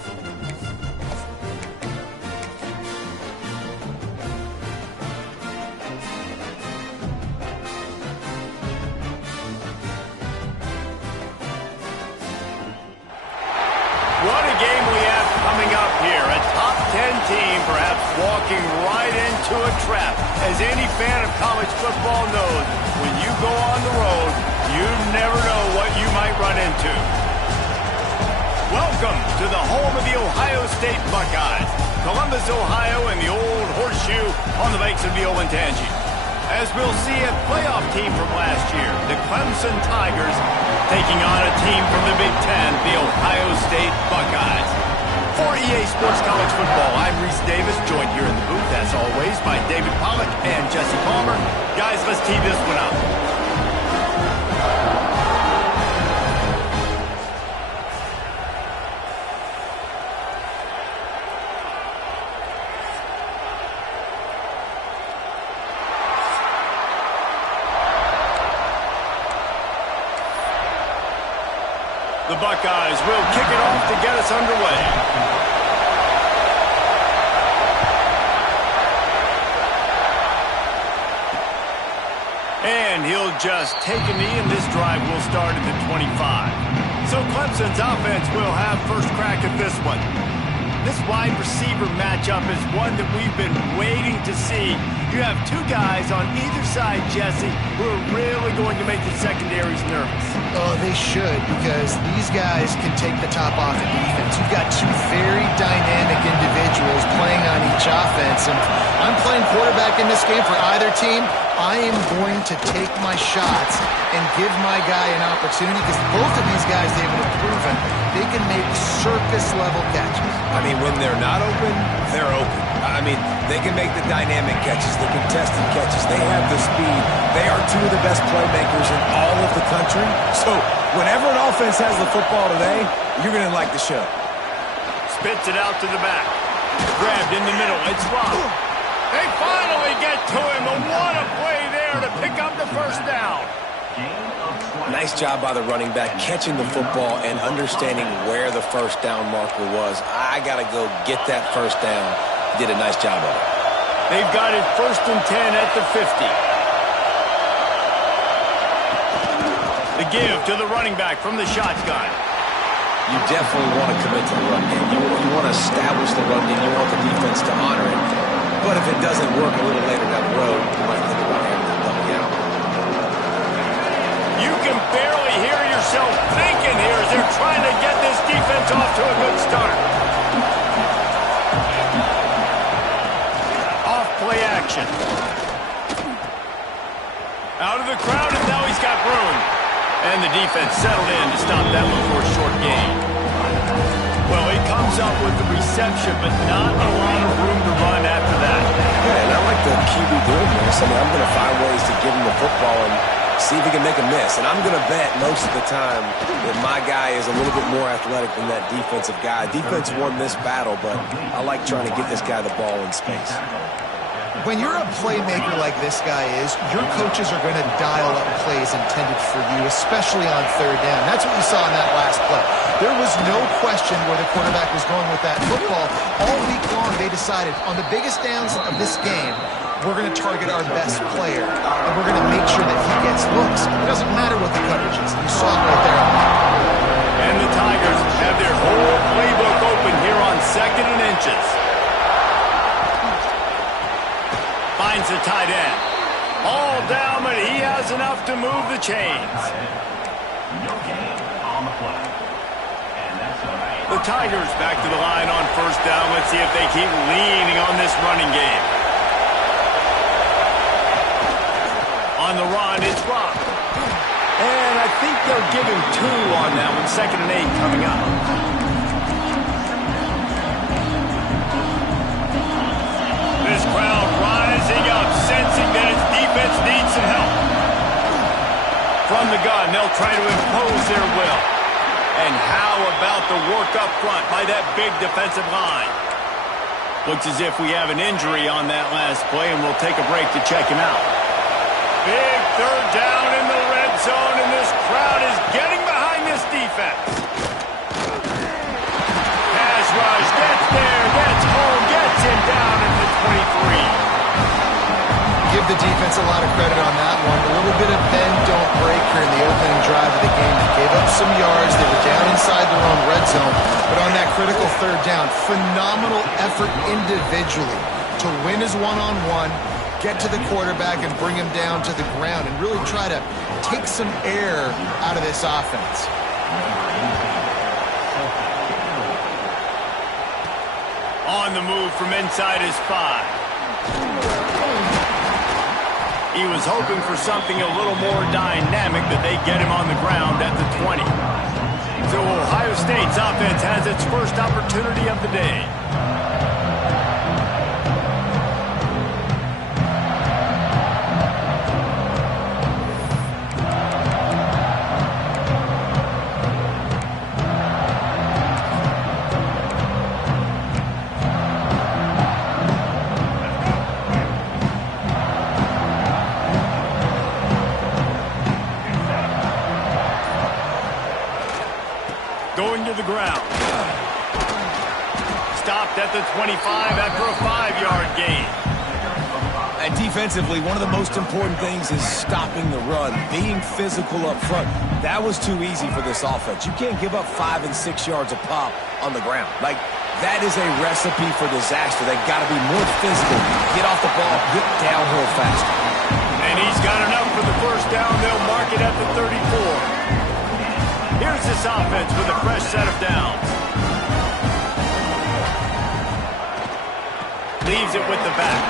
What a game we have coming up here. A top 10 team perhaps walking right into a trap. As any fan of college football knows, when you go on the road, you never know what you might run into. Welcome to the home of the Ohio State Buckeyes. Columbus, Ohio, and the old horseshoe on the banks of the Olentangy. As we'll see, a playoff team from last year, the Clemson Tigers, taking on a team from the Big Ten, the Ohio State Buckeyes. For EA Sports College Football, I'm Reese Davis, joined here in the booth, as always, by David Pollack and Jesse Palmer. Guys, let's tee this one up. The Buckeyes will kick it off to get us underway. And he'll just take a knee, and this drive will start at the 25. So Clemson's offense will have first crack at this one. This wide receiver matchup is one that we've been waiting to see. You have two guys on either side, Jesse, who are really going to make the secondaries nervous. Oh, they should, because these guys can take the top off the defense. You've got two very dynamic individuals playing on each offense, and I'm playing quarterback in this game for either team. I am going to take my shots and give my guy an opportunity, because both of these guys, they've proven they can make circus-level catches. I mean, when they're not open, they're open. I mean, they can make the dynamic catches, the contested catches. They have the speed. They are two of the best playmakers in all of the country. So whenever an offense has the football today, you're going to like the show. Spits it out to the back. Grabbed in the middle. It's Rob. They finally get to him. But what a play there to pick up the first down. Nice job by the running back, catching the football and understanding where the first down marker was. I got to go get that first down. He did a nice job of it. They've got it 1st and 10 at the 50. The give to the running back from the shotgun. You definitely want to commit to the run game. You want to establish the run game. You want the defense to honor it. But if it doesn't work a little later down the road, you might think about having that double out. You can barely hear yourself thinking here as they're trying to get this defense off to a good start. Off play action. Out of the crowd, and now he's got room. And the defense settled in to stop that one for a short gain. Well, he comes up with the reception, but not a lot of room to run after that. Yeah, and I like the QB doing this. I mean, I'm going to find ways to give him the football and see if he can make a miss. And I'm going to bet most of the time that my guy is a little bit more athletic than that defensive guy. Defense won this battle, but I like trying to get this guy the ball in space. When you're a playmaker like this guy is, your coaches are going to dial up plays intended for you, especially on third down. That's what you saw in that last play. There was no question where the quarterback was going with that football. All week long, they decided on the biggest downs of this game, we're going to target our best player, and we're going to make sure that he gets looks. It doesn't matter what the coverage is. You saw it right there. And the Tigers have their whole playbook open here on 2nd and inches. Finds the tight end. All down, but he has enough to move the chains. The Tigers back to the line on 1st down. Let's see if they keep leaning on this running game. On the run, it's Rock. And I think they'll give him 2 on that one. 2nd and 8 coming up. This crowd rising up, sensing that its defense needs some help. From the gun, they'll try to impose their will. And how about the work up front by that big defensive line? Looks as if we have an injury on that last play, and we'll take a break to check him out. Big 3rd down in the red zone, and this crowd is getting behind this defense. Pass give the defense a lot of credit on that one. A little bit of bend, don't break here in the opening drive of the game. They gave up some yards. They were down inside their own red zone. But on that critical third down, phenomenal effort individually to win his one-on-one, get to the quarterback and bring him down to the ground and really try to take some air out of this offense. On the move from inside his 5. He was hoping for something a little more dynamic, that they get him on the ground at the 20. So Ohio State's offense has its first opportunity of the day. Going to the ground. Stopped at the 25 after a 5-yard gain. And defensively, one of the most important things is stopping the run, being physical up front. That was too easy for this offense. You can't give up 5 and 6 yards a pop on the ground. Like, that is a recipe for disaster. They've got to be more physical, get off the ball, get downhill faster. And he's got enough for the first down. They'll mark it at the 34. Here's this offense with a fresh set of downs. Leaves it with the back.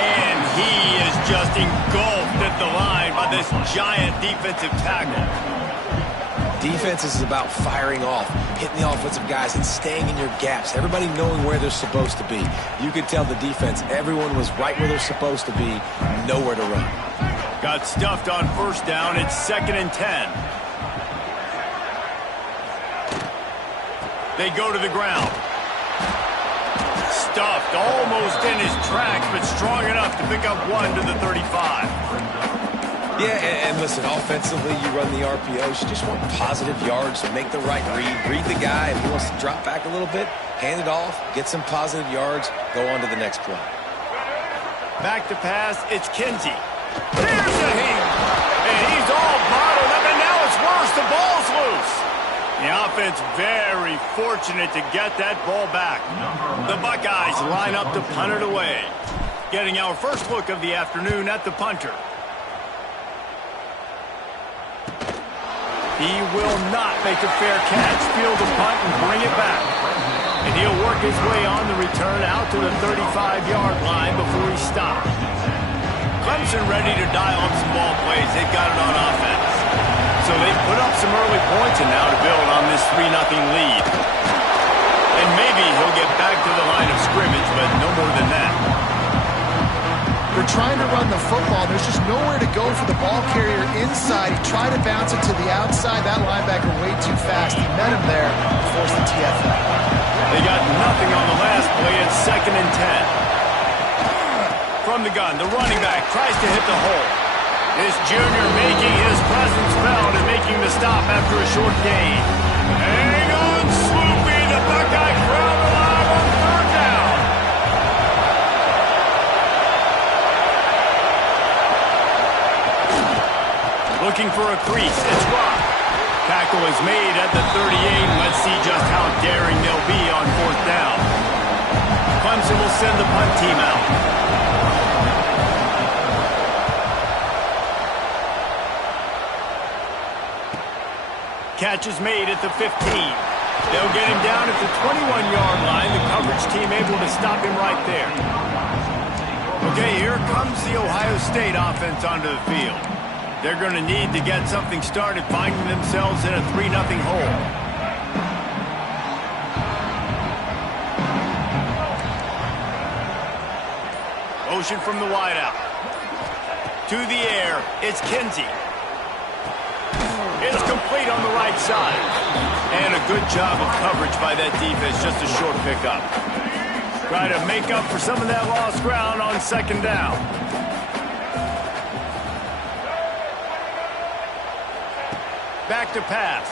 And he is just engulfed at the line by this giant defensive tackle. Defense is about firing off, hitting the offensive guys and staying in your gaps. Everybody knowing where they're supposed to be. You could tell the defense, everyone was right where they're supposed to be, nowhere to run. Got stuffed on first down. It's 2nd and 10. They go to the ground. Stuffed almost in his tracks, but strong enough to pick up 1 to the 35. Yeah, and listen, offensively, you run the RPOs. You just want positive yards, make the right read the guy. If he wants to drop back a little bit, hand it off, get some positive yards, go on to the next play. Back to pass, it's Kinsey. There's a hit. And he's all bottled up, and now it's worse. The ball's loose. The offense very fortunate to get that ball back. The Buckeyes line up to punt it away. Getting our first look of the afternoon at the punter. He will not make a fair catch, field the punt, and bring it back. And he'll work his way on the return out to the 35-yard line before he stops. Clemson ready to dial up some ball plays. They've got it on offense. So they put up some early points and now to build on this 3-0 lead. And maybe he'll get back to the line of scrimmage, but no more than that. They're trying to run the football. There's just nowhere to go for the ball carrier inside. He tried to bounce it to the outside. That linebacker way too fast. He met him there and forced the TFL. They got nothing on the last play. It's 2nd and 10. From the gun, the running back tries to hit the hole. This junior making his presence felt and making the stop after a short gain. Hang on, Sloopy. The Buckeye crowd alive on 3rd down. Looking for a crease. It's Rock. Tackle is made at the 38. Let's see just how daring they'll be on 4th down. Clemson will send the punt team out. Catch is made at the 15. They'll get him down at the 21-yard line. The coverage team able to stop him right there. Okay, here comes the Ohio State offense onto the field. They're going to need to get something started, finding themselves in a 3-0 hole. Motion from the wideout. To the air, it's Kinsey. It's complete on the right side. And a good job of coverage by that defense, just a short pickup. Try to make up for some of that lost ground on 2nd down. Back to pass.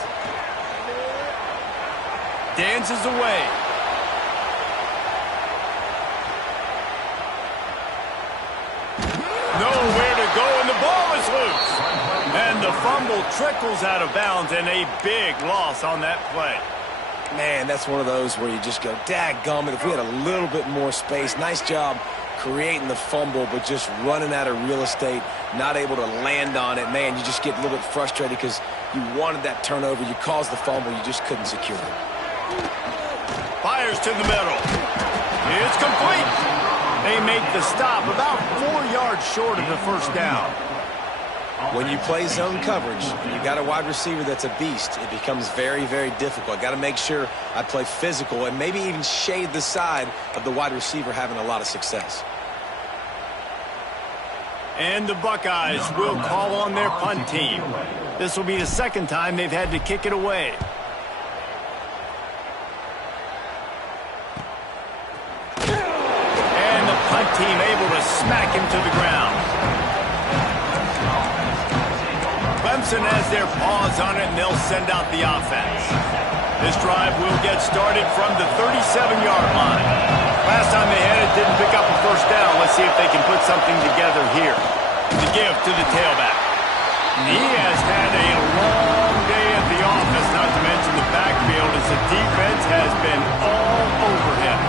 Dances away. Nowhere to go, and the ball is loose. And the fumble trickles out of bounds, and a big loss on that play. Man, that's one of those where you just go, dadgummit, if we had a little bit more space. Nice job creating the fumble, but just running out of real estate, not able to land on it. Man, you just get a little bit frustrated because you wanted that turnover. You caused the fumble. You just couldn't secure it. Fires to the middle. It's complete. They make the stop about 4 yards short of the first down. When you play zone coverage and you got a wide receiver that's a beast, it becomes very, very difficult. Got to make sure I play physical and maybe even shade the side of the wide receiver having a lot of success. And the Buckeyes will call on their punt team. This will be the second time they've had to kick it away. And the punt team able to smack him to the ground. Clemson has their paws on it, and they'll send out the offense. This drive will get started from the 37-yard line. Last time they had it, didn't pick up a first down. Let's see if they can put something together here. The give to the tailback. He has had a long day at the office, not to mention the backfield, as the defense has been all over him.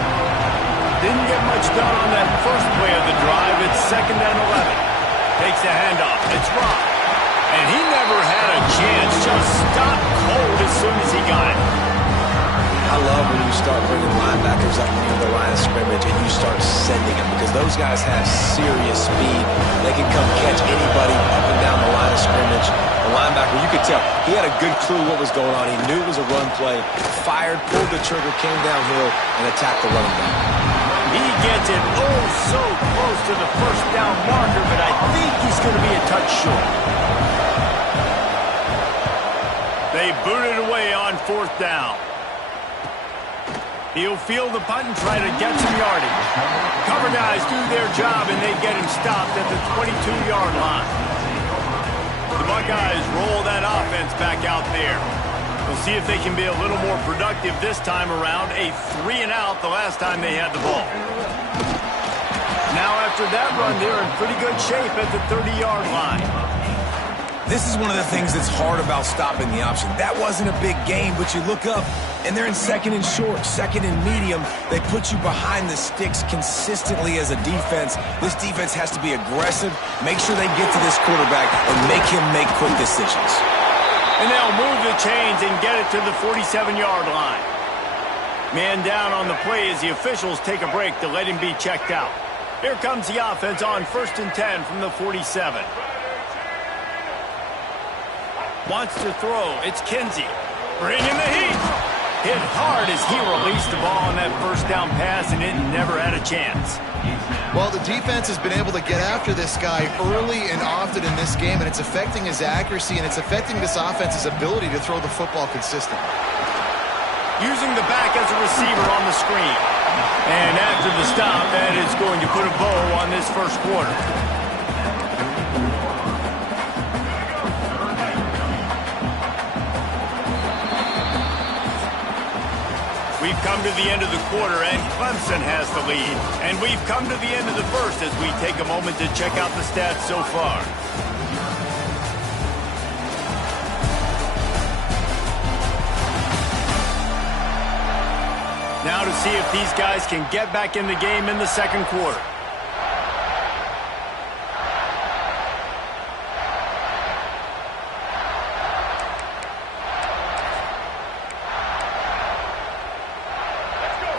Didn't get much done on that first play of the drive. It's 2nd and 11. Takes the handoff. It's Rock. And he never had a chance. Just stopped cold as soon as he got it. I love when you start bringing linebackers up near the line of scrimmage and you start sending them because those guys have serious speed. They can come catch anybody up and down the line of scrimmage. The linebacker, you could tell, he had a good clue what was going on. He knew it was a run play, fired, pulled the trigger, came downhill, and attacked the running back. He gets it oh so close to the first down marker, but I think he's going to be a touch short. They boot it away on 4th down. He'll field the punt and try to get some yardage. Cover guys do their job, and they get him stopped at the 22-yard line. The Buckeyes roll that offense back out there. We'll see if they can be a little more productive this time around. A 3-and-out the last time they had the ball. Now after that run, they're in pretty good shape at the 30-yard line. This is one of the things that's hard about stopping the option. That wasn't a big gain, but you look up, and they're in 2nd and short, 2nd and medium. They put you behind the sticks consistently as a defense. This defense has to be aggressive, make sure they get to this quarterback, and make him make quick decisions. And they'll move the chains and get it to the 47-yard line. Man down on the play as the officials take a break to let him be checked out. Here comes the offense on 1st and 10 from the 47. Wants to throw. It's Kinsey. Bringing the heat. Hit hard as he released the ball on that first down pass, and it never had a chance. Well, the defense has been able to get after this guy early and often in this game, and it's affecting his accuracy, and it's affecting this offense's ability to throw the football consistently. Using the back as a receiver on the screen. And after the stop, that is going to put a bow on this first quarter. We've come to the end of the quarter, and Clemson has the lead. And we've come to the end of the first as we take a moment to check out the stats so far. Now to see if these guys can get back in the game in the second quarter.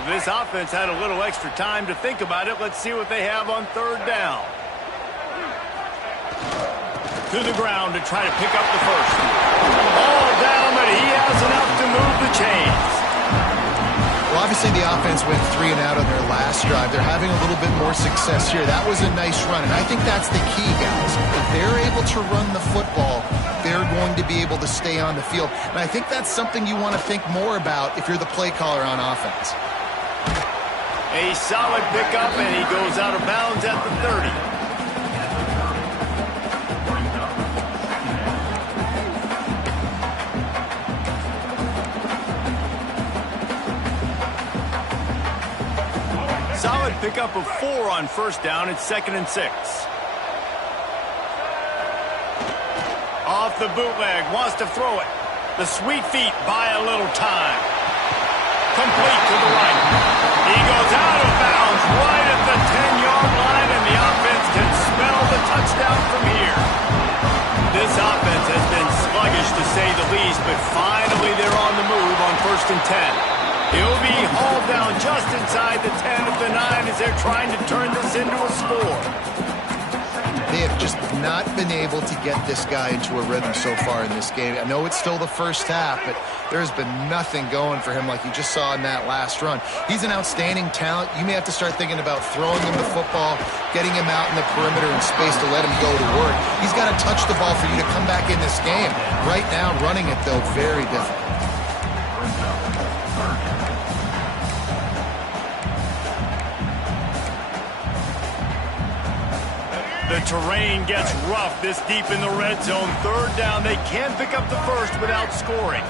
This offense had a little extra time to think about it. Let's see what they have on 3rd down. To the ground to try to pick up the first. All down, but he has enough to move the chains. Well, obviously the offense went 3-and-out on their last drive. They're having a little bit more success here. That was a nice run, and I think that's the key, guys. If they're able to run the football, they're going to be able to stay on the field. And I think that's something you want to think more about if you're the play caller on offense. A solid pickup, and he goes out of bounds at the 30. Solid pickup of 4 on 1st down. It's 2nd and 6. Off the bootleg, wants to throw it. The sweet feet buy a little time. Complete to the right. He goes out of bounds right at the 10-yard line, and the offense can smell the touchdown from here. This offense has been sluggish to say the least, but finally they're on the move on 1st and 10. He'll be hauled down just inside the 10 of the 9 as they're trying to turn this into a score. They have just not been able to get this guy into a rhythm so far in this game. I know it's still the first half, but there's been nothing going for him like you just saw in that last run. He's an outstanding talent. You may have to start thinking about throwing him the football, getting him out in the perimeter in space to let him go to work. He's got to touch the ball for you to come back in this game. Right now, running it, though, very difficult. The terrain gets rough this deep in the red zone. 3rd down, they can't pick up the first without scoring.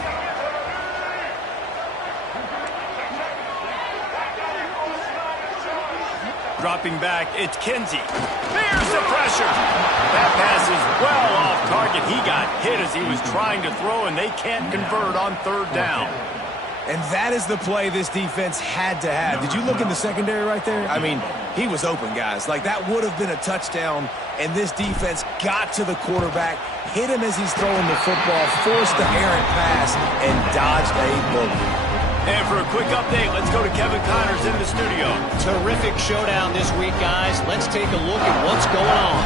Dropping back, it's Kinsey. There's the pressure. That pass is well off target. He got hit as he was trying to throw, and they can't convert on 3rd down. And that is the play this defense had to have. Did you look in the secondary right there? I mean, he was open, guys. Like, that would have been a touchdown, and this defense got to the quarterback, hit him as he's throwing the football, forced the errant pass, and dodged a bogey. And for a quick update, let's go to Kevin Connors in the studio. Terrific showdown this week, guys. Let's take a look at what's going on.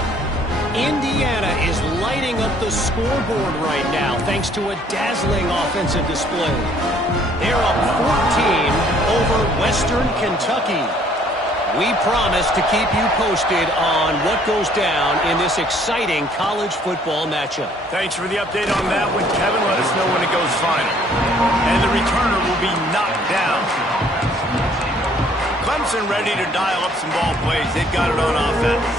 Indiana is lighting up the scoreboard right now thanks to a dazzling offensive display. They're up 14 over Western Kentucky. We promise to keep you posted on what goes down in this exciting college football matchup. Thanks for the update on that one, Kevin. Let us know when it goes final. And the returner will be knocked down. Clemson ready to dial up some ball plays. They've got it on offense.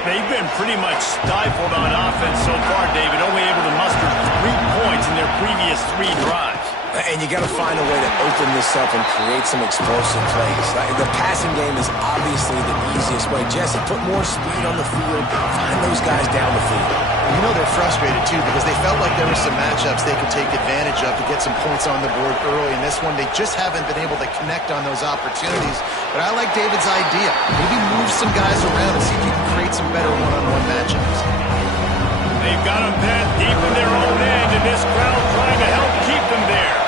They've been pretty much stifled on offense so far, David, only able to muster 3 points in their previous 3 drives. And you got to find a way to open this up and create some explosive plays. The passing game is obviously the easiest way. Jesse, put more speed on the field. Find those guys down the field. You know they're frustrated, too, because they felt like there were some matchups they could take advantage of to get some points on the board early. In this one, they just haven't been able to connect on those opportunities. But I like David's idea. Maybe move some guys around and see if you can create some better one-on-one matchups. They've got them bent deep in their own end, and this crowd trying to help keep them there.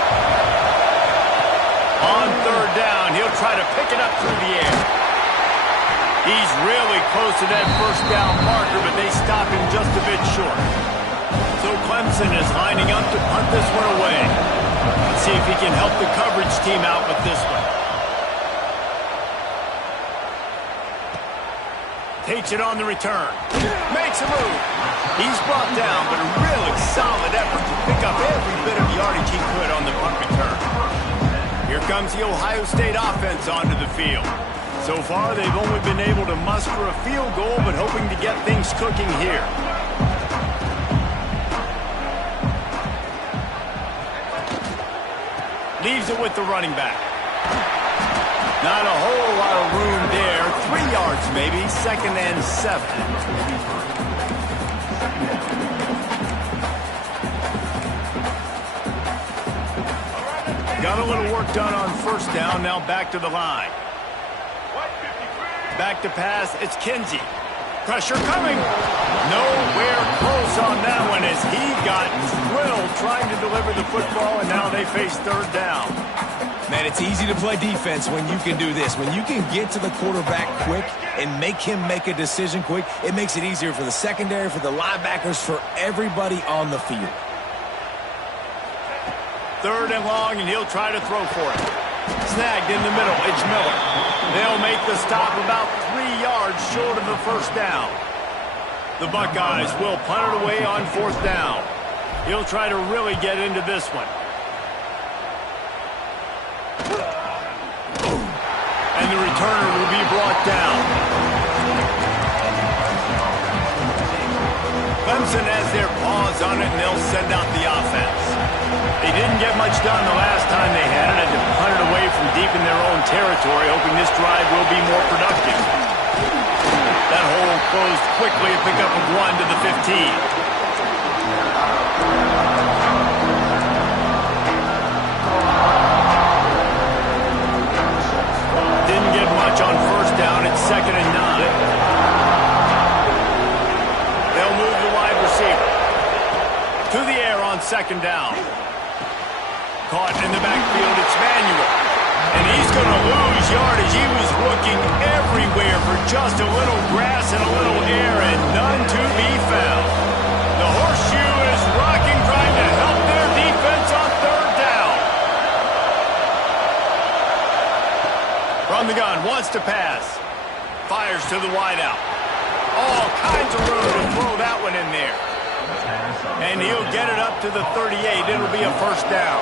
On 3rd down, he'll try to pick it up through the air. He's really close to that 1st down marker, but they stop him just a bit short. So Clemson is lining up to punt this one away. Let's see if he can help the coverage team out with this one. Takes it on the return. Makes a move. He's brought down, but a really solid effort to pick up every bit of yardage he could on the punt return. Here comes the Ohio State offense onto the field. So far, they've only been able to muster a field goal, but hoping to get things cooking here. Leaves it with the running back. Not a whole lot of room there. 3 yards maybe, 2nd and 7. Got a little work done on 1st down, now back to the line. Back to pass, it's Kinsey. Pressure coming. Nowhere close on that one as he got drilled trying to deliver the football, and now they face 3rd down. Man, it's easy to play defense when you can do this. When you can get to the quarterback quick and make him make a decision quick, it makes it easier for the secondary, for the linebackers, for everybody on the field. 3rd and long, and he'll try to throw for it. Snagged in the middle, it's Miller. They'll make the stop about 3 yards short of the 1st down. The Buckeyes will punt it away on 4th down. He'll try to really get into this one. And the returner will be brought down. Clemson has their paws on it, and they'll send out the offense. They didn't get much done the last time they had it, and to punt it away from deep in their own territory, hoping this drive will be more productive. That hole closed quickly, a pickup of 1 to the 15. Didn't get much on first down. It's 2nd and 9. They'll move the wide receiver to the air on 2nd down. Caught in the backfield, it's Manuel. And he's going to lose yardage. He was looking everywhere for just a little grass and a little air, and none to be found. The horseshoe is rocking, trying to help their defense on 3rd down. From the gun, wants to pass. Fires to the wideout. All kinds of room to throw that one in there. And he'll get it up to the 38. It'll be a 1st down.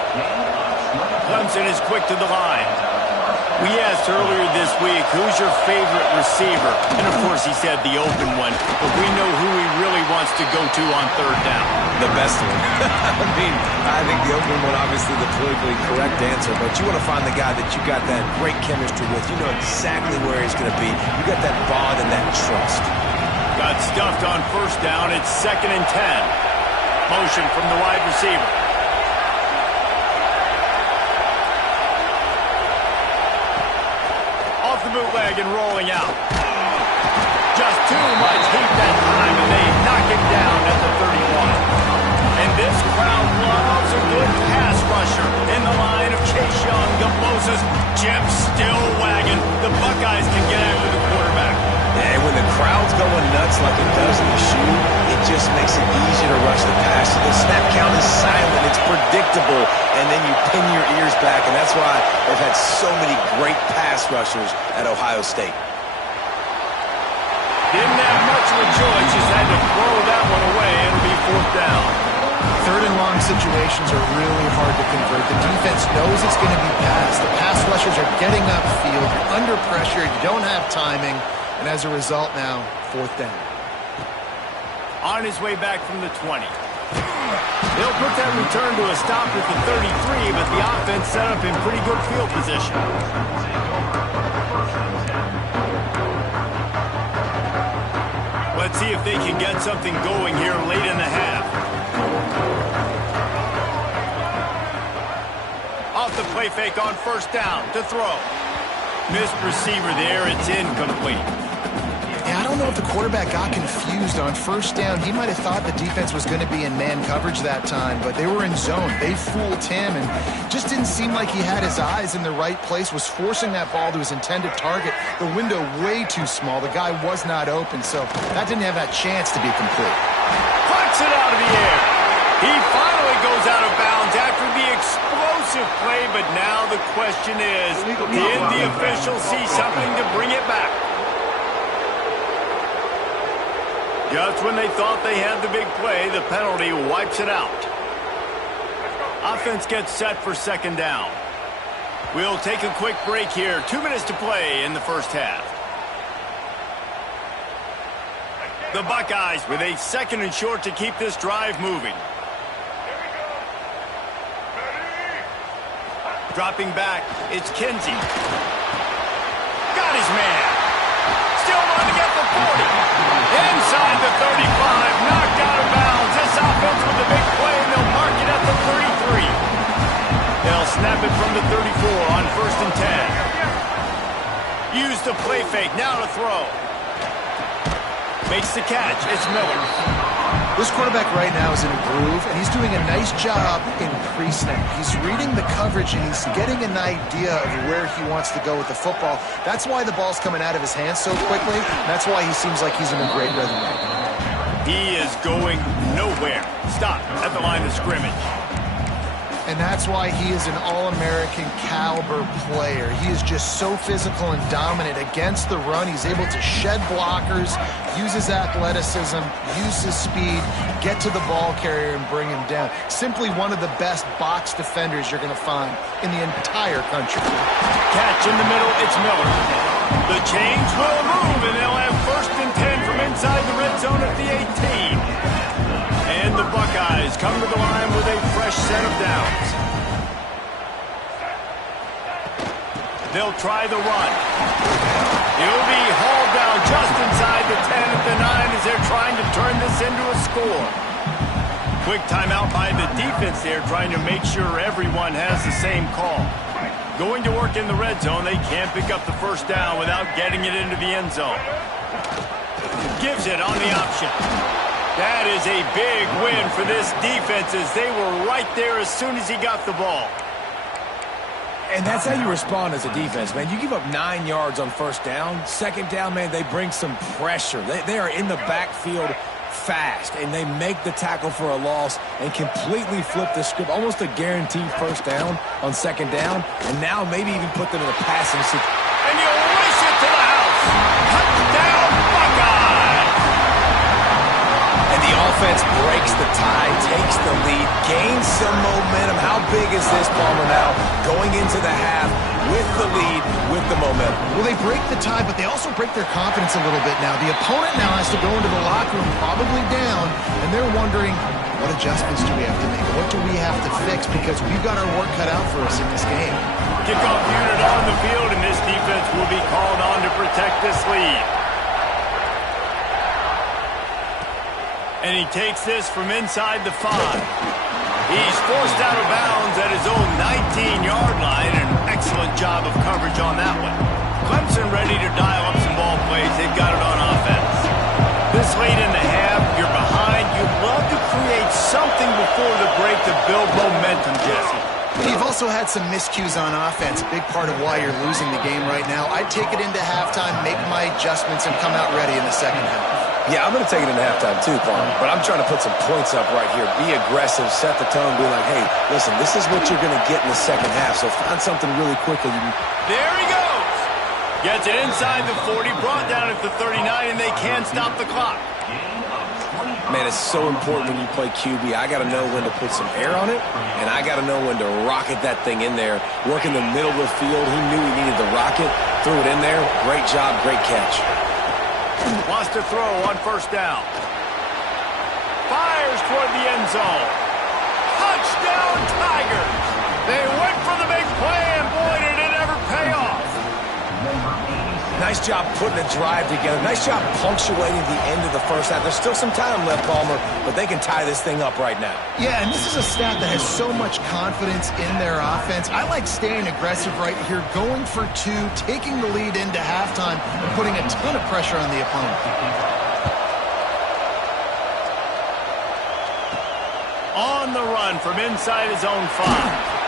Clemson is quick to the line. We asked earlier this week, who's your favorite receiver? And, of course, he said the open one. But we know who he really wants to go to on 3rd down. The best one. I think the open one, obviously the politically correct answer, but you want to find the guy that you got that great chemistry with. You know exactly where he's going to be. You got that bond and that trust. Got stuffed on 1st down. It's 2nd and 10. Motion from the wide receiver. Off the bootleg and rolling out. Just too much heat that time, and they knock him down at the 31. And this crowd loves a good pass rusher in the line of Chase Young. Gablosa's Jim still wagging. The Buckeyes can get after the quarterback. And when the crowd's going nuts like it does in the shoe, it just makes it easier to rush the passer. The snap count is silent. It's predictable. And then you pin your ears back. And that's why they've had so many great pass rushers at Ohio State. Didn't have much of a choice. Just had to throw that one away. It'll be 4th down. 3rd and long situations are really hard to convert. The defense knows it's going to be passed. The pass rushers are getting upfield. You're under pressure. You don't have timing. And as a result now, 4th down. On his way back from the 20. They'll put that return to a stop at the 33, but the offense set up in pretty good field position. Let's see if they can get something going here late in the half. Off the play fake on 1st down to throw. Missed receiver there. It's incomplete. Yeah, I don't know if the quarterback got confused on 1st down. He might have thought the defense was going to be in man coverage that time, but they were in zone. They fooled him and just didn't seem like he had his eyes in the right place, was forcing that ball to his intended target. The window way too small. The guy was not open, so that didn't have that chance to be complete. Puts it out of the air. He finally goes out of bounds after the explosive play, but now the question is, did the official see something to bring it back? Just when they thought they had the big play, the penalty wipes it out. Offense gets set for 2nd down. We'll take a quick break here. 2 minutes to play in the 1st half. The Buckeyes with a 2nd and short to keep this drive moving. Dropping back, it's Kinsey. Got his man. Still running at the 40. Inside the 35, knocked out of bounds. This offense with the big play, and they'll mark it at the 33. They'll snap it from the 34 on 1st and 10. Use the play fake, now to throw. Makes the catch, it's Miller. This quarterback right now is in a groove, and he's doing a nice job in pre-snap. He's reading the coverage, and he's getting an idea of where he wants to go with the football. That's why the ball's coming out of his hands so quickly. That's why he seems like he's in a great rhythm right now. He is going nowhere. Stop at the line of scrimmage. And that's why he is an All-American caliber player. He is just so physical and dominant against the run. He's able to shed blockers, use his athleticism, use his speed, get to the ball carrier and bring him down. Simply one of the best box defenders you're going to find in the entire country. Catch in the middle, it's Miller. The chains will move, and they'll have 1st and 10 from inside the red zone at the 18. And the Buckeyes come to the line with a fresh set of downs. They'll try the run. He'll be hauled down just inside the 10 at the 9 as they're trying to turn this into a score. Quick timeout by the defense there, trying to make sure everyone has the same call. Going to work in the red zone, they can't pick up the first down without getting it into the end zone. Gives it on the option. That is a big win for this defense as they were right there as soon as he got the ball. And that's how you respond as a defense, man. You give up 9 yards on first down. Second down, man, they bring some pressure. They are in the backfield fast, and they make the tackle for a loss and completely flip the script. Almost a guaranteed first down on second down, and now maybe even put them in a passing situation. And you race it to the house. Touchdown, Buckeyes! And the offense breaks the tie, takes the lead, gains some momentum. How big is this, Palmer, now? Going into the half with the lead, with the momentum. Well, they break the tie, but they also break their confidence a little bit now. The opponent now has to go into the locker room probably down, and they're wondering, what adjustments do we have to make? What do we have to fix? Because we've got our work cut out for us in this game. Kickoff unit on the field, and this defense will be called on to protect this lead. And he takes this from inside the 5. He's forced out of bounds at his own 19-yard line. An excellent job of coverage on that one. Clemson ready to dial up some ball plays. They've got it on offense. This late in the half, you're behind. You'd love to create something before the break to build momentum, Jesse. You've also had some miscues on offense, a big part of why you're losing the game right now. I'd take it into halftime, make my adjustments, and come out ready in the second half. Yeah, I'm going to take it into halftime too, Palmer, but I'm trying to put some points up right here. Be aggressive, set the tone, be like, hey, listen, this is what you're going to get in the second half, so find something really quickly. There he goes. Gets it inside the 40, brought down at the 39, and they can't stop the clock. Man, it's so important when you play QB. I got to know when to put some air on it, and I got to know when to rocket that thing in there. Work in the middle of the field. He knew he needed the rocket, threw it in there. Great job, great catch. Wants to throw on first down. Fires toward the end zone. Touchdown, Tigers! They went for the big play, and boy, did it ever pay off. Nice job putting a drive together. Nice job punctuating the end of the first half. There's still some time left, Palmer, but they can tie this thing up right now. Yeah, and this is a staff that has so much confidence in their offense. I like staying aggressive right here, going for 2, taking the lead into halftime, and putting a ton of pressure on the opponent. On the run from inside his own 5.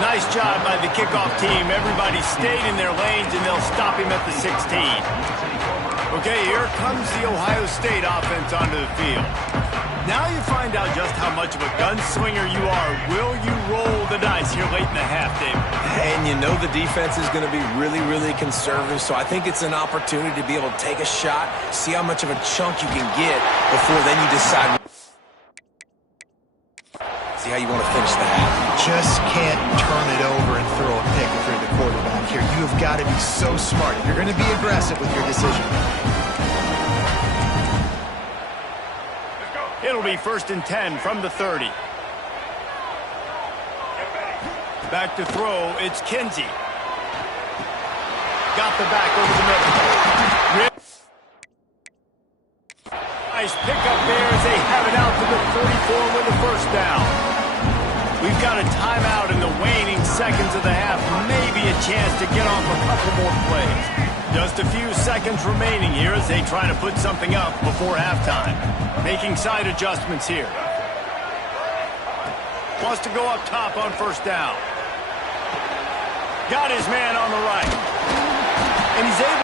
Nice job by the kickoff team. Everybody stayed in their lanes, and they'll stop him at the 16. Okay, here comes the Ohio State offense onto the field. Now you find out just how much of a gunslinger you are. Will you roll the dice here late in the half, David? And you know the defense is going to be really, really conservative, so I think it's an opportunity to be able to take a shot, see how much of a chunk you can get before then you decide. See how you want to finish the half. Just can't turn it over and throw a pick if you're the quarterback here. You've got to be so smart. You're going to be aggressive with your decision. It'll be 1st and 10 from the 30. Back to throw, it's Kinsey. Got the back over the middle. Nice pickup there as they have it out to the 34 with the first down. We've got a timeout in the waning seconds of the half. Maybe a chance to get off a couple more plays. Just a few seconds remaining here as they try to put something up before halftime. Making side adjustments here. Wants to go up top on first down. Got his man on the right. And he's able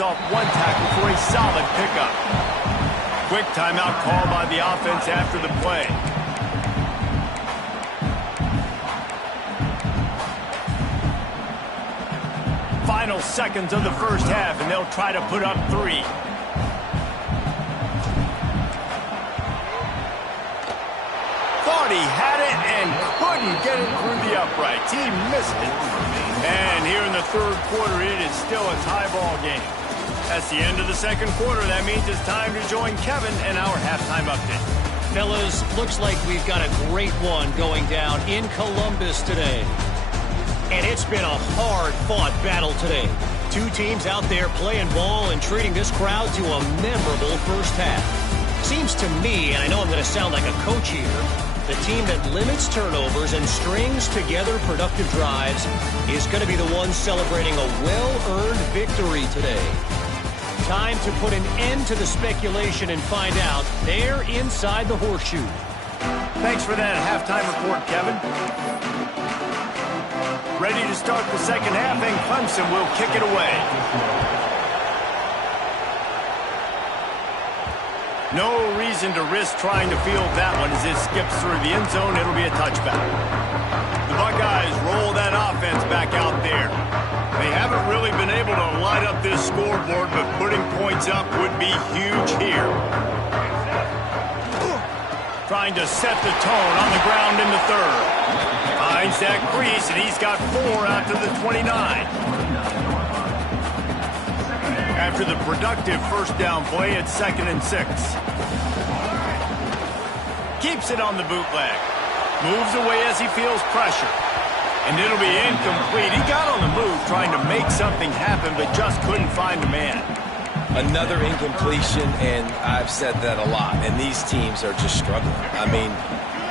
off one tackle for a solid pickup. Quick timeout call by the offense after the play. Final seconds of the first half, and they'll try to put up 3. Thought he had it and couldn't get it through the uprights. He missed it. And here in the third quarter, it is still a tie ball game. That's the end of the second quarter. That means it's time to join Kevin and our halftime update. Fellas, looks like we've got a great one going down in Columbus today. And it's been a hard-fought battle today. 2 teams out there playing ball and treating this crowd to a memorable first half. Seems to me, and I know I'm going to sound like a coach here, the team that limits turnovers and strings together productive drives is going to be the one celebrating a well-earned victory today. Time to put an end to the speculation and find out they're inside the horseshoe. Thanks for that halftime report, Kevin. Ready to start the second half, and Clemson will kick it away. No reason to risk trying to field that one as it skips through the end zone. It'll be a touchback. The Buckeyes roll that offense back out there. They haven't really been able to light up this scoreboard, but putting points up would be huge here. Trying to set the tone on the ground in the third. Finds that crease, and he's got 4 out to the 29. After the productive first down play, it's 2nd and 6. Keeps it on the bootleg. Moves away as he feels pressure. And it'll be incomplete. He got on the move trying to make something happen, but just couldn't find the man. Another incompletion, and I've said that a lot, and these teams are just struggling. I mean,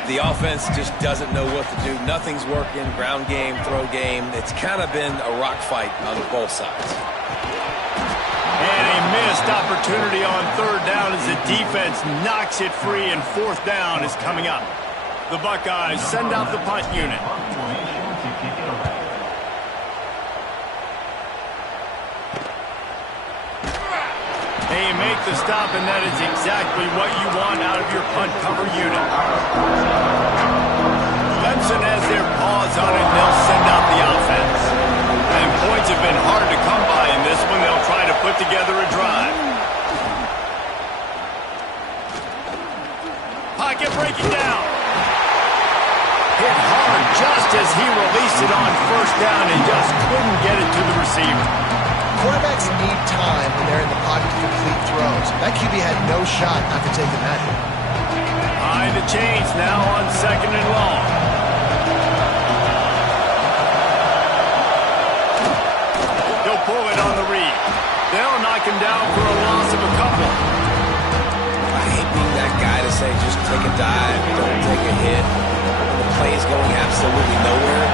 the offense just doesn't know what to do. Nothing's working. Ground game, throw game. It's kind of been a rock fight on both sides. And a missed opportunity on 3rd down as the defense knocks it free, and 4th down is coming up. The Buckeyes send out the punt unit. They make the stop, and that is exactly what you want out of your punt cover unit. Clemson has their paws on it, and they'll send out the offense. And points have been hard to come by in this one. They'll try to put together a drive. Pocket breaking down. Hit hard just as he released it on 1st down and just couldn't get it to the receiver. Quarterbacks need time when they're in the pocket to complete throws. That QB had no shot after taking that hit. High the chains now on 2nd and long. He'll pull it on the read. They'll knock him down for a loss of a couple. I hate being that guy to say just take a dive, don't take a hit. When the play is going absolutely nowhere,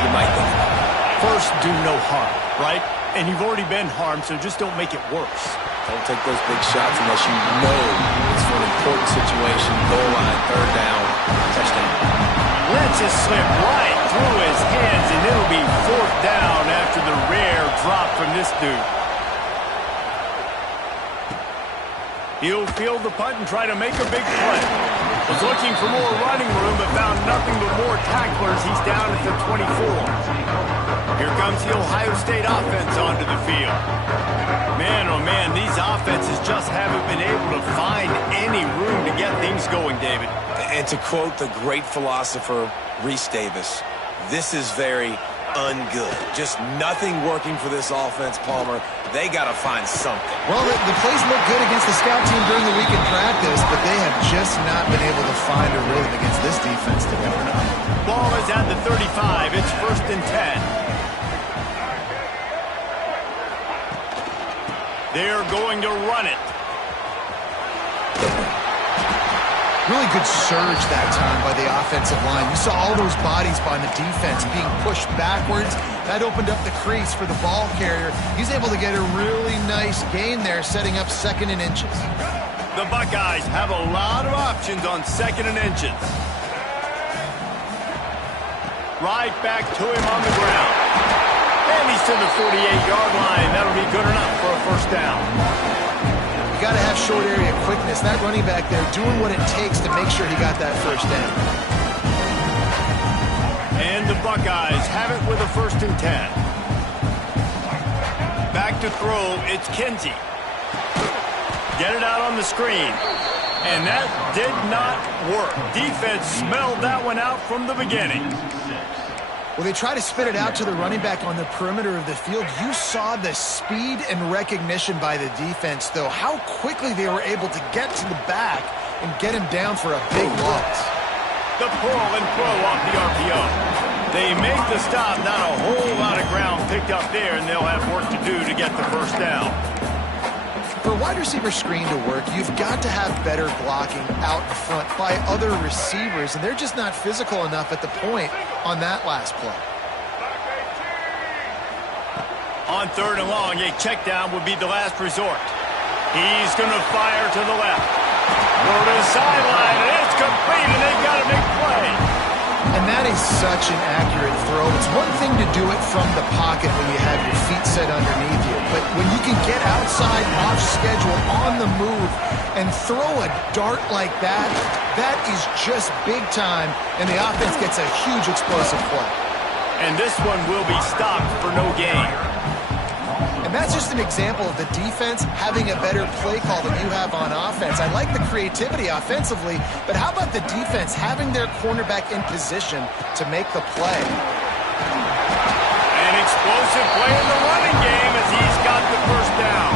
you might think about it. First, do no harm, right? And you've already been harmed, so just don't make it worse. Don't take those big shots unless you know it's for an important situation. Goal line, 3rd down, touchdown. Lets it slip right through his hands, and it'll be 4th down after the rare drop from this dude. He'll field the punt and try to make a big play. Was looking for more running room, but found nothing but more tacklers. He's down at the 24. Here comes the Ohio State offense onto the field. Man, oh man, these offenses just haven't been able to find any room to get things going, David. And to quote the great philosopher Reese Davis, this is very ungood. Just nothing working for this offense, Palmer. They got to find something. Well, the plays look good against the scout team during the week in practice, but they have just not been able to find a rhythm against this defense today. Ball is at the 35. It's 1st and 10. They're going to run it. Really good surge that time by the offensive line. You saw all those bodies by the defense being pushed backwards. That opened up the crease for the ball carrier. He's able to get a really nice gain there, setting up 2nd and inches. The Buckeyes have a lot of options on 2nd and inches. Right back to him on the ground. And he's to the 48-yard line. That'll be good enough for a 1st down. You got to have short area quickness. That running back there doing what it takes to make sure he got that 1st down. And the Buckeyes have it with a 1st and 10. Back to throw, it's Kinsey. Get it out on the screen. And that did not work. Defense smelled that one out from the beginning. Well, they try to spit it out to the running back on the perimeter of the field. You saw the speed and recognition by the defense, though, how quickly they were able to get to the back and get him down for a big loss. The pull and throw off the RPO. They make the stop, not a whole lot of ground picked up there, and they'll have work to do to get the 1st down. For a wide receiver screen to work, you've got to have better blocking out in front by other receivers, and they're just not physical enough at the point on that last play. On 3rd and long, a check down would be the last resort. He's going to fire to the left. Go to the sideline, and it's complete, and they've got a big play. And that is such an accurate throw. It's one thing to do it from the pocket when you have your feet set underneath you, but when you can get outside, off schedule, on the move, and throw a dart like that, that is just big time, and the offense gets a huge explosive play. And this one will be stopped for no gain. And that's just an example of the defense having a better play call than you have on offense. I like the creativity offensively, but how about the defense having their cornerback in position to make the play? An explosive play in the running game as he's got the first down.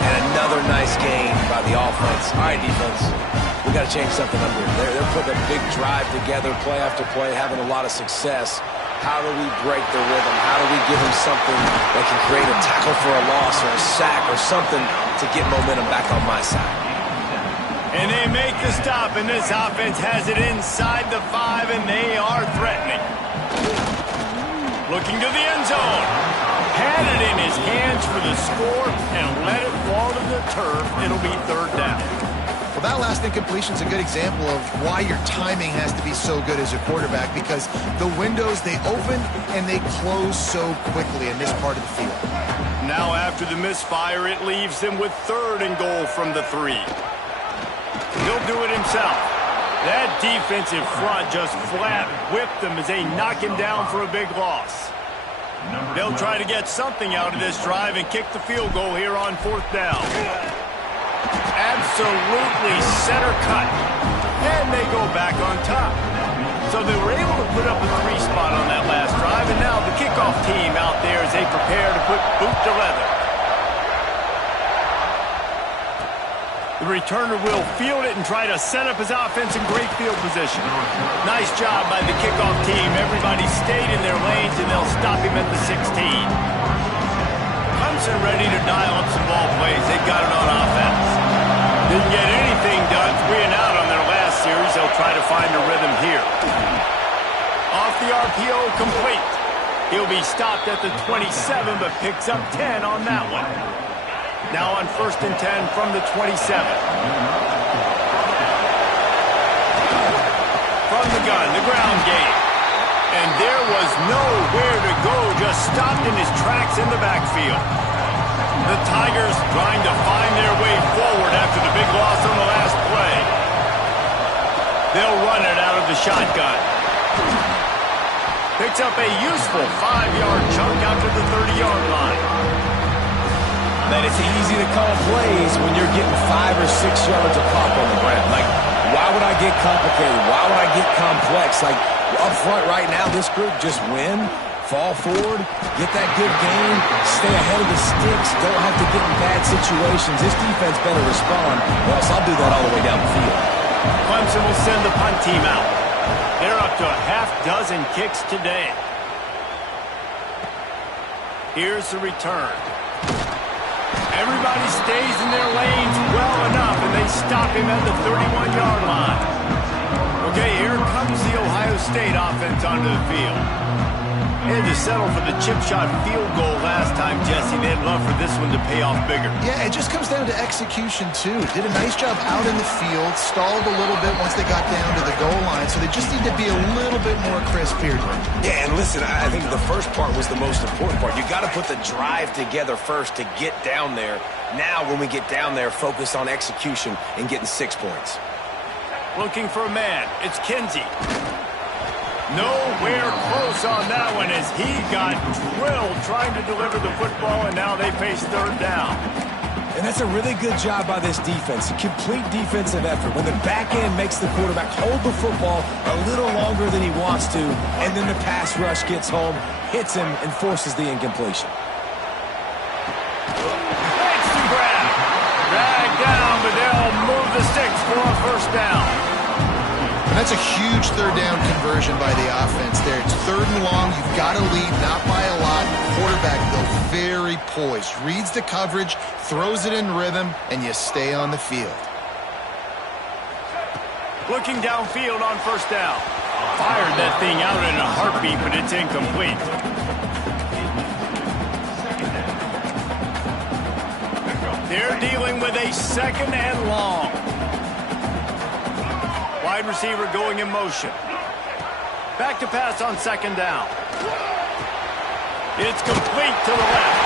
And another nice gain by the offense. All right, defense, we got to change something up here. They're putting a big drive together, play after play, having a lot of success. How do we break the rhythm? How do we give them something that can create a tackle for a loss or a sack or something to get momentum back on my side? And they make the stop, and this offense has it inside the 5, and they are threatening. Looking to the end zone. Had it in his hands for the score and let it fall to the turf. It'll be 3rd down. Well, that last incompletion is a good example of why your timing has to be so good as a quarterback, because the windows, they open and they close so quickly in this part of the field. Now after the misfire, it leaves him with 3rd and goal from the 3. He'll do it himself. That defensive front just flat whipped him as they knock him down for a big loss. They'll try to get something out of this drive and kick the field goal here on 4th down. Absolutely center cut. And they go back on top. So they were able to put up a 3 spot on that last drive, and now the kickoff team out there as they prepare to put boot to leather. The returner will field it and try to set up his offense in great field position. Nice job by the kickoff team. Everybody stayed in their lanes, and they'll stop him at the 16. Clemson ready to dial up some ball plays. They got it on offense. Didn't get anything done 3 and out on their last series. They'll try to find a rhythm here. Off the RPO, complete. He'll be stopped at the 27, but picks up 10 on that one. Now on 1st and 10 from the 27. From the gun, the ground game. And there was nowhere to go, just stopped in his tracks in the backfield. The Tigers trying to find their way forward after the big loss on the last play. They'll run it out of the shotgun. Picks up a useful 5-yard chunk out to the 30-yard line. Man, it's easy to call plays when you're getting 5 or 6 yards of pop on the ground. Like, why would I get complicated? Why would I get complex? Like, up front right now, this group just win, fall forward, get that good game, stay ahead of the sticks, don't have to get in bad situations. This defense better respond, or else I'll do that all the way down the field. Clemson will send the punt team out. They're up to a half-dozen kicks today. Here's the return. Everybody stays in their lanes well enough, and they stop him at the 31-yard line. Okay, here comes the Ohio State offense onto the field. They had to settle for the chip shot field goal last time, Jesse. They'd love for this one to pay off bigger. Yeah, it just comes down to execution, too. Did a nice job out in the field, stalled a little bit once they got down to the goal line, so they just need to be a little bit more crisp here. Yeah, and listen, I think the first part was the most important part. You got to put the drive together first to get down there. Now, when we get down there, focus on execution and getting 6 points. Looking for a man. It's Kinsey. Nowhere close on that one as he got drilled trying to deliver the football, and now they face 3rd down. And that's a really good job by this defense, a complete defensive effort. When the back end makes the quarterback hold the football a little longer than he wants to, and then the pass rush gets home, hits him, and forces the incompletion. Thanks to grab. Drag down, but they'll move the sticks for a 1st down. And That's a huge third down conversion by the offense there. It's 3rd and long. You've got to lead, not by a lot. Quarterback, though, very poised. Reads the coverage, throws it in rhythm, and you stay on the field. Looking downfield on 1st down. Fired that thing out in a heartbeat, but it's incomplete. They're dealing with a 2nd and long. Wide receiver going in motion. Back to pass on 2nd down. It's complete to the left.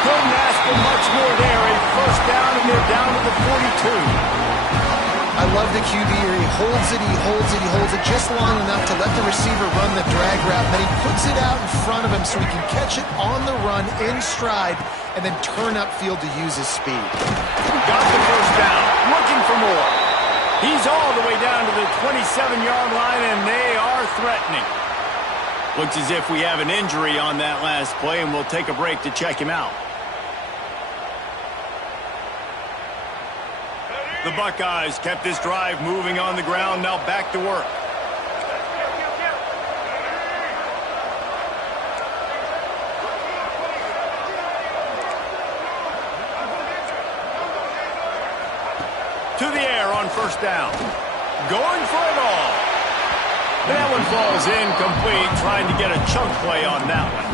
Couldn't ask for much more there. A 1st down, and they're down to the 42. I love the QB here. He holds it, he holds it, he holds it just long enough to let the receiver run the drag route. Then he puts it out in front of him so he can catch it on the run in stride and then turn upfield to use his speed. Got the 1st down. Looking for more. He's all the way down to the 27-yard line, and they are threatening. Looks as if we have an injury on that last play, and we'll take a break to check him out. The Buckeyes kept this drive moving on the ground. Now back to work. To the air on 1st down. Going for it all. That one falls incomplete, trying to get a chunk play on that one.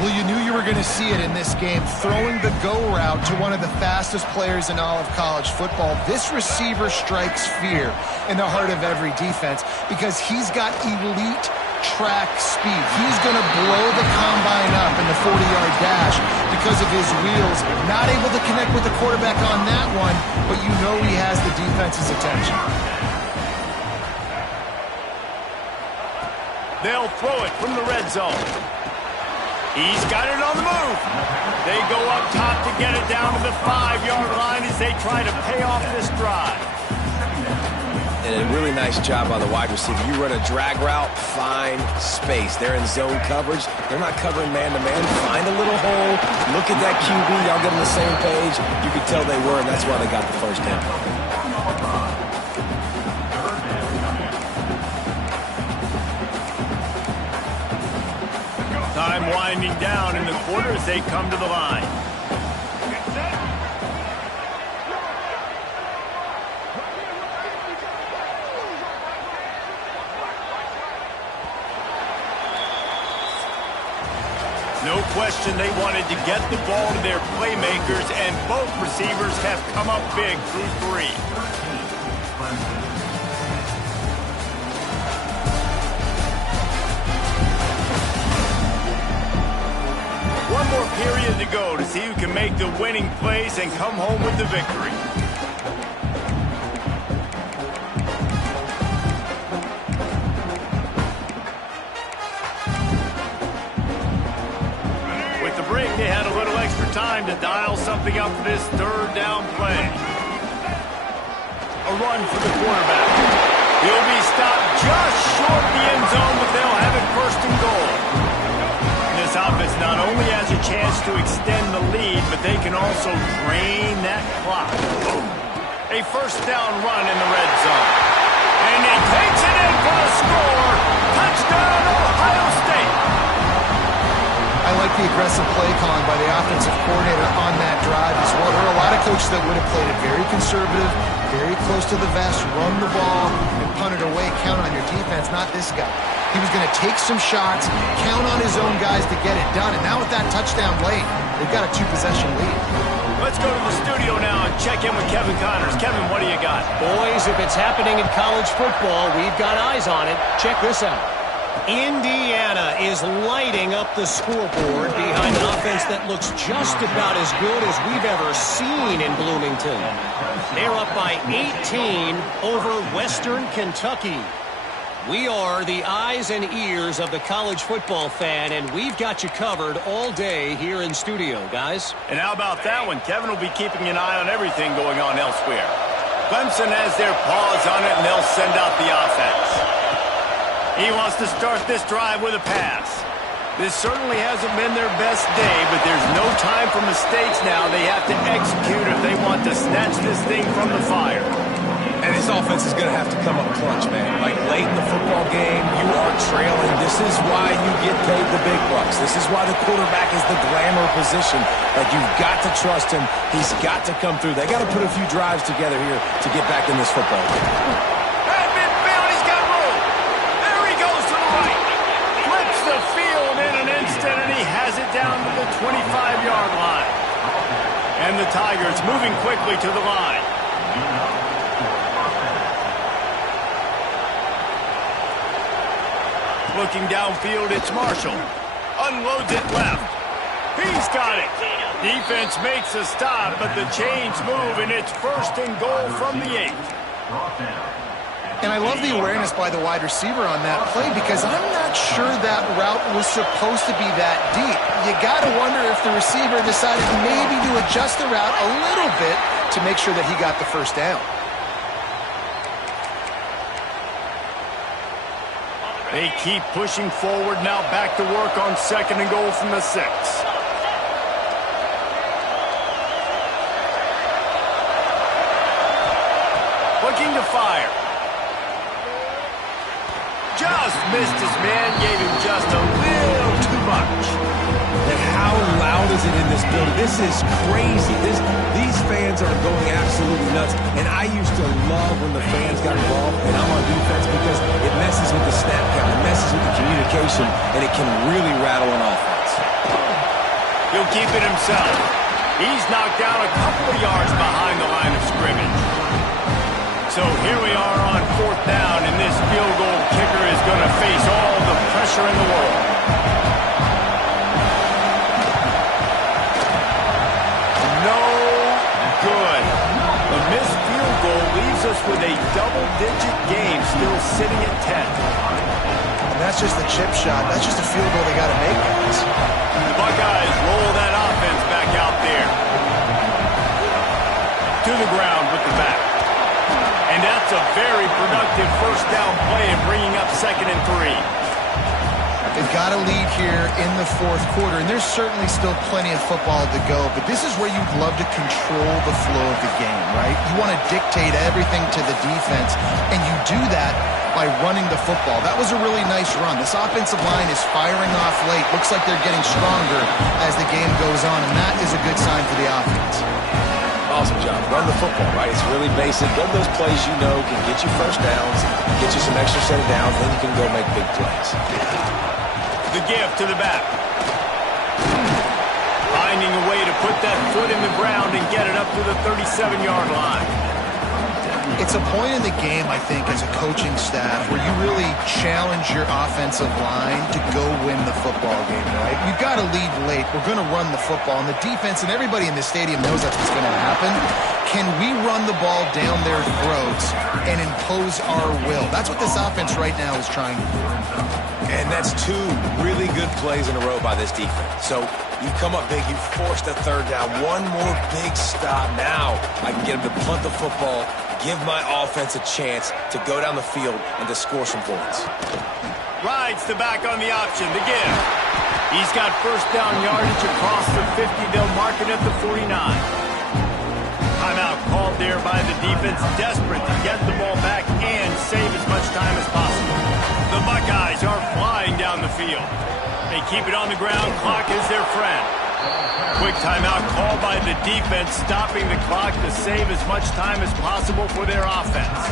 Well, you knew you were going to see it in this game, throwing the go route to one of the fastest players in all of college football. This receiver strikes fear in the heart of every defense because he's got elite track speed. He's going to blow the combine up in the 40-yard dash because of his wheels. Not able to connect with the quarterback on that one, but you know he has the defense's attention. They'll throw it from the red zone. He's got it on the move. They go up top to get it down to the 5-yard line as they try to pay off this drive. And a really nice job by the wide receiver. You run a drag route, find space. They're in zone coverage. They're not covering man-to-man. Find a little hole. Look at that QB. Y'all get on the same page. You could tell they were, and that's why they got the 1st down. Time winding down in the quarter as they come to the line. No question they wanted to get the ball to their playmakers, and both receivers have come up big through 3. One more period to go to see who can make the winning plays and come home with the victory. With the break, they had a little extra time to dial something up for this 3rd down play. A run for the quarterback. He'll be stopped just short of the end zone, but they'll have it 1st and goal. This offense not only has a chance to extend the lead, but they can also drain that clock. A 1st down run in the red zone. And he takes it in for a score. Touchdown, Ohio State. I like the aggressive play calling by the offensive coordinator on that drive as well. There are a lot of coaches that would have played it very conservative, very close to the vest, run the ball, and punt it away, count on your defense, not this guy. He was going to take some shots, count on his own guys to get it done, and now with that touchdown late, they've got a 2-possession lead. Let's go to the studio now and check in with Kevin Connors. Kevin, what do you got? Boys, if it's happening in college football, we've got eyes on it. Check this out. Indiana is lighting up the scoreboard behind an offense that looks just about as good as we've ever seen in Bloomington. They're up by 18 over Western Kentucky. We are the eyes and ears of the college football fan, and we've got you covered all day here in studio, guys. And how about that one? Kevin will be keeping an eye on everything going on elsewhere. Clemson has their paws on it, and they'll send out the offense. He wants to start this drive with a pass. This certainly hasn't been their best day, but there's no time for mistakes now. They have to execute if they want to snatch this thing from the fire. And this offense is going to have to come up clutch, man. Like, late in the football game, you are trailing. This is why you get paid the big bucks. This is why the quarterback is the glamour position. Like, you've got to trust him. He's got to come through. They got to put a few drives together here to get back in this football game. At midfield, he's got room. There he goes to the right. Flips the field in an instant, and he has it down to the 25-yard line. And the Tigers moving quickly to the line. Looking downfield, it's Marshall. Unloads it left. He's got it. Defense makes a stop, but the chains move, and it's first and goal from the 8. And I love the awareness by the wide receiver on that play because I'm not sure that route was supposed to be that deep. You got to wonder if the receiver decided maybe to adjust the route a little bit to make sure that he got the first down. They keep pushing forward, now back to work on second and goal from the 6. Looking to fire. Just missed his man, gave him just a little too much. And how loud is it in this building? This is crazy. These fans are going absolutely nuts. And I used to love when the fans got involved, and I'm on defense because it messes with the snap count, it messes with the communication, and it can really rattle an offense. He'll keep it himself. He's knocked down a couple of yards behind the line of scrimmage. So here we are on 4th down, and this field goal kicker is going to face all the pressure in the world. No good. The missed field goal leaves us with a double-digit game still sitting at 10. And that's just a chip shot. That's just a field goal they got to make, guys. The Buckeyes roll that offense back out there. To the ground with the back. And that's a very productive first down play and bringing up 2nd and 3. They've got a lead here in the 4th quarter, and there's certainly still plenty of football to go, but this is where you'd love to control the flow of the game, right? You want to dictate everything to the defense, and you do that by running the football. That was a really nice run. This offensive line is firing off late. Looks like they're getting stronger as the game goes on, and that is a good sign for the offense. Awesome job. Run the football, right? It's really basic. Run those plays you know can get you first downs, get you some extra set of downs, then you can go make big plays. The give to the back. Finding a way to put that foot in the ground and get it up to the 37-yard line. It's a point in the game, I think, as a coaching staff where you really challenge your offensive line to go win the football game, right? You've got to lead late. We're going to run the football, and the defense and everybody in the stadium knows that's what's going to happen. Can we run the ball down their throats and impose our will? That's what this offense right now is trying to do. And that's 2 really good plays in a row by this defense. So you come up big, you force the 3rd down. One more big stop. Now I can get him to punt the football, give my offense a chance to go down the field and to score some points. Rides the back on the option, the give. He's got first down yardage across the 50. They'll mark it at the 49. Timeout called there by the defense, desperate to get the ball back and save as much time as possible. The Buckeyes are flying down the field. They keep it on the ground. Clock is their friend. Quick timeout called by the defense, stopping the clock to save as much time as possible for their offense.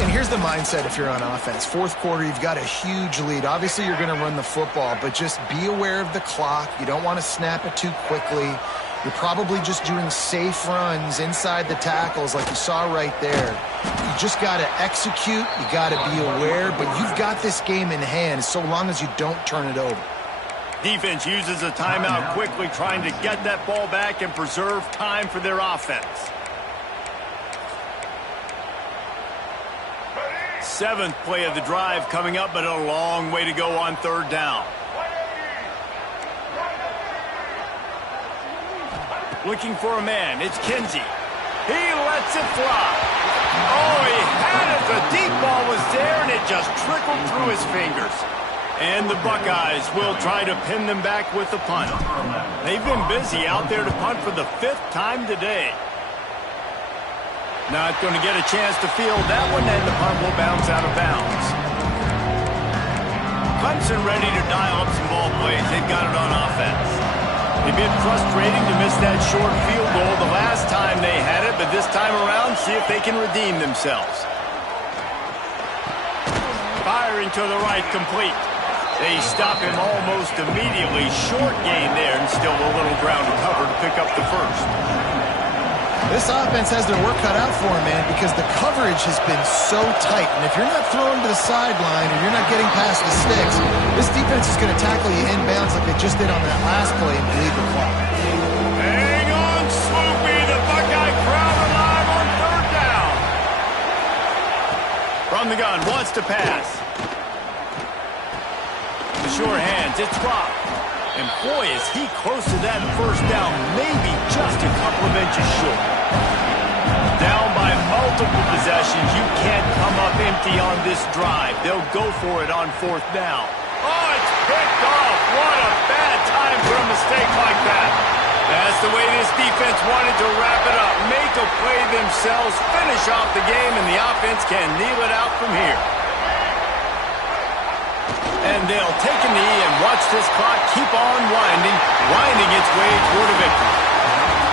And here's the mindset if you're on offense. 4th quarter, you've got a huge lead. Obviously, you're going to run the football, but just be aware of the clock. You don't want to snap it too quickly. You're probably just doing safe runs inside the tackles like you saw right there. You just got to execute. You got to be aware, but you've got this game in hand so long as you don't turn it over. Defense uses a timeout quickly, trying to get that ball back and preserve time for their offense. 7th play of the drive coming up, but a long way to go on 3rd down. Looking for a man. It's Kinsey. He lets it fly. Oh, he had it. The deep ball was there, and it just trickled through his fingers. And the Buckeyes will try to pin them back with the punt. They've been busy out there to punt for the 5th time today. Not going to get a chance to field that one, and the punt will bounce out of bounds. Clemson ready to dial up some ball plays. They've got it on offense. They've been frustrating to miss that short field goal the last time they had it, but this time around, see if they can redeem themselves. Firing to the right, complete. They stop him almost immediately. Short gain there, and still a little ground to cover to pick up the first. This offense has their work cut out for them, man, because the coverage has been so tight. And if you're not throwing to the sideline or you're not getting past the sticks, this defense is going to tackle you inbounds like they just did on that last play and bleed the clock. Hang on, Swoopy. The Buckeye crowd alive on third down. From the gun, wants to pass. The sure hands, it's dropped. And boy, is he close to that first down, maybe just a couple of inches short. Down by multiple possessions, you can't come up empty on this drive. They'll go for it on fourth down. Oh, it's picked off. What a bad time for a mistake like that. That's the way this defense wanted to wrap it up. Make a play themselves, finish off the game, and the offense can kneel it out from here. And they'll take a knee and watch this clock keep on winding its way toward a victory.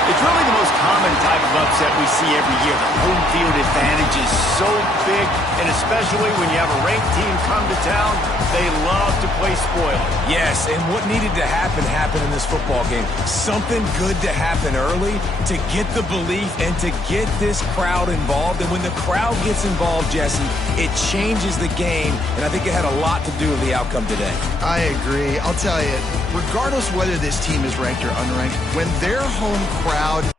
It's really the most common type of upset we see every year. The home field advantage is so big, and especially when you have a ranked team come to town, they love to play spoiler. Yes, and what needed to happen happened in this football game. Something good to happen early to get the belief and to get this crowd involved. And when the crowd gets involved, Jesse, it changes the game, and I think it had a lot to do with the outcome today. I agree. I'll tell you, regardless whether this team is ranked or unranked, when their home crowd